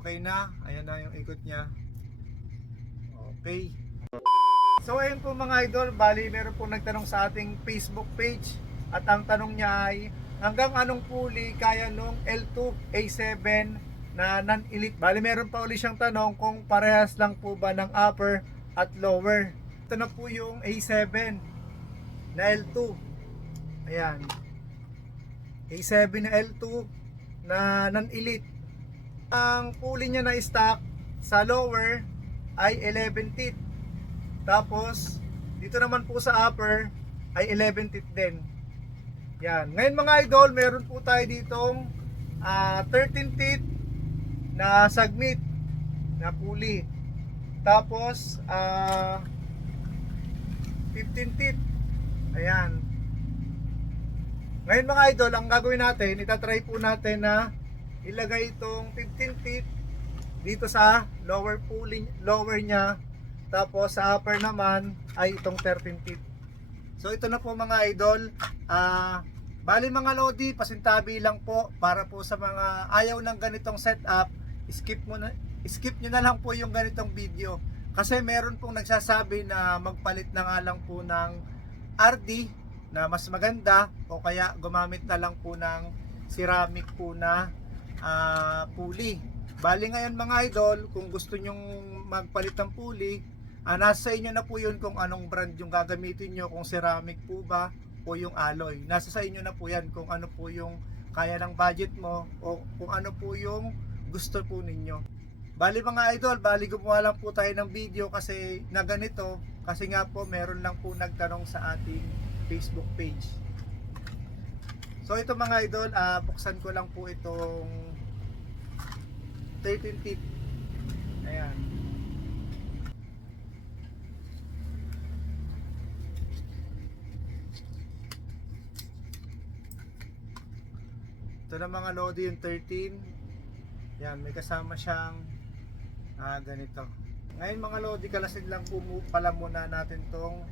Okay na. Ayan na yung ikot niya. Okay. So ayun po mga idol, bali meron po nagtanong sa ating Facebook page at ang tanong niya ay hanggang anong pulley kaya nung L2 A7 na non-elite. Bali meron pa uli siyang tanong kung parehas lang po ba ng upper at lower. Ito na po yung A7 na L2. Ayan. A7 na L2 na non-elite. Ang pulley niya na stock sa lower ay 11 teeth. Tapos, dito naman po sa upper ay 11 teeth din. Yan. Ngayon mga idol, meron po tayo ditong ah, 13 teeth na submit na pulley. Tapos, ah 15 teeth. Ayan. Ngayon mga idol, ang gagawin natin, itatry po natin na ilagay itong 15 teeth dito sa lower pulley, lower niya tapos sa upper naman ay itong 13 teeth. So ito na po mga idol. Ah, bali mga lodi, pasintabi lang po para po sa mga ayaw ng ganitong setup, skip mo na skip niyo na lang po yung ganitong video. Kasi meron pong nagsasabi na magpalit na nga lang po ng RD na mas maganda o kaya gumamit na lang po ng ceramic po na ah, pulley. Bali ngayon mga idol, kung gusto nyong magpalit ng pulley, Ah, nasa sa inyo na po yun kung anong brand yung gagamitin nyo, kung ceramic po ba o yung alloy. Nasa sa inyo na po yan kung ano po yung kaya ng budget mo o kung ano po yung gusto po ninyo. Bali mga idol, bali gumawa lang po tayo ng video kasi na ganito kasi nga po meron lang po nagtanong sa ating Facebook page. So ito mga idol, ah, buksan ko lang po itong 13 tip. Ayan. Ito na mga Lodi yung 13. Yan, may kasama siyang ah, ganito. Ngayon mga Lodi, kalasin lang po pala muna natin tong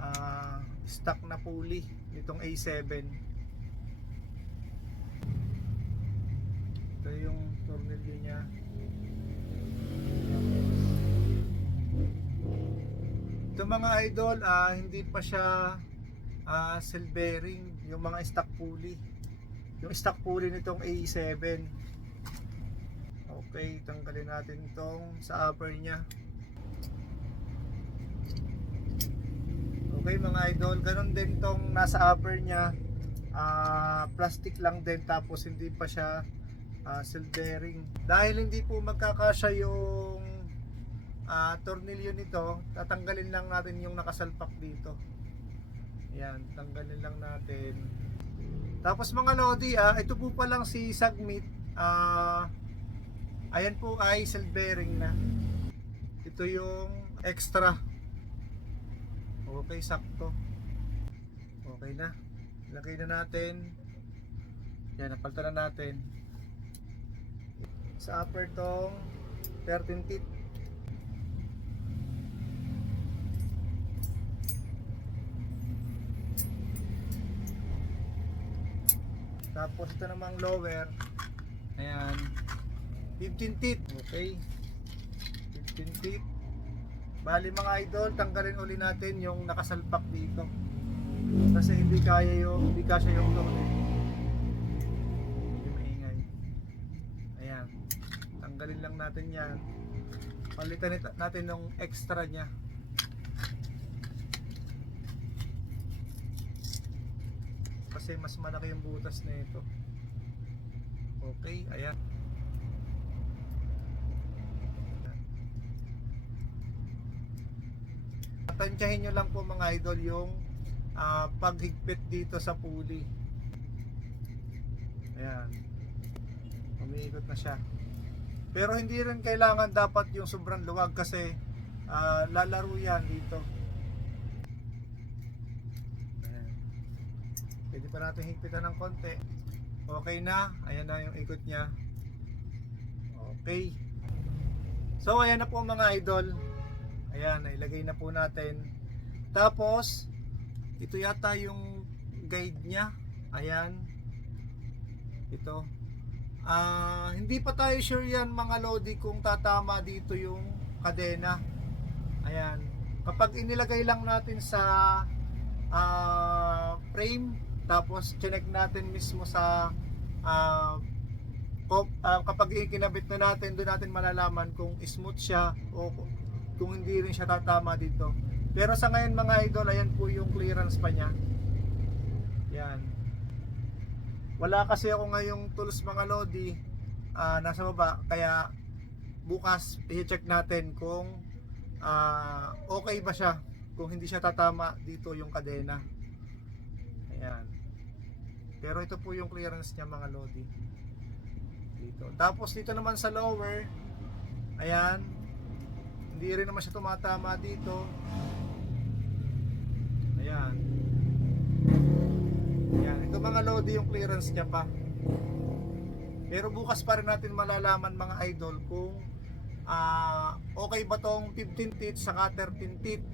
ah, stock na pulley nitong A7. Yung tornilyo niya. Ito mga idol, ah, hindi pa siya ah, cell bearing, yung mga stock pulley. Yung stock pulley nitong A7 okay tanggalin natin itong sa upper nya okay mga idol ganun din tong nasa upper nya ah, plastic lang din tapos hindi pa siya ah, seal bearing dahil hindi po magkakasya yung ah, tornilyo nito tatanggalin lang natin yung nakasalpak dito yan tanggalin lang natin tapos mga Lodi, ah, ito po pa lang si Sagmit. Ah, ayan po ay cell bearing na. Ito yung extra. Okay, sakto. Okay na. Lagay na natin. Yan, napalta na natin. Sa upper tong 13 teeth. Tapos ito namang lower. Ayan. 15 teeth. Okay. 15 teeth. Bali mga idol, tanggalin uli natin yung nakasalpak dito. Kasi hindi kaya yung, hindi kasya yung load. eh. Tanggalin lang natin yan. Palitan natin yung extra niya. kasi mas malaki yung butas na ito. Okay ayan. Tansyahin nyo lang po mga idol yung ah, paghigpit dito sa pulley. Ayan. Umiikot na siya pero hindi rin kailangan dapat yung sobrang luwag kasi ah, lalaro yan dito. Ayan. Pwede pa natin higpitan ng konti. Okay na. Ayan na yung ikot niya. Okay. So ayan na po mga idol. Ayan nailagay na po natin. Tapos ito yata yung guide niya. Ayan. Ito Ah, hindi pa tayo sure yan mga Lodi kung tatama dito yung kadena. Ayan. Kapag inilagay lang natin sa ah, frame, tapos chinek natin mismo sa kop- ah, kapag ikinabit na natin, doon natin malalaman kung smooth siya o kung hindi rin siya tatama dito. Pero sa ngayon mga idol, ayan po yung clearance pa niya. Yan. Wala kasi ako ngayong tools mga lodi ah, nasa baba kaya bukas i-check natin kung ah, okay ba siya kung hindi siya tatama dito yung kadena. Ayan. Pero ito po yung clearance niya mga lodi. Dito. Tapos dito naman sa lower, ayan, hindi rin naman siya tumatama dito. Ayan. Lodi yung clearance niya pa. Pero bukas pa rin natin malalaman mga idol kung ah, okay ba tong 15 teeth saka 13 teeth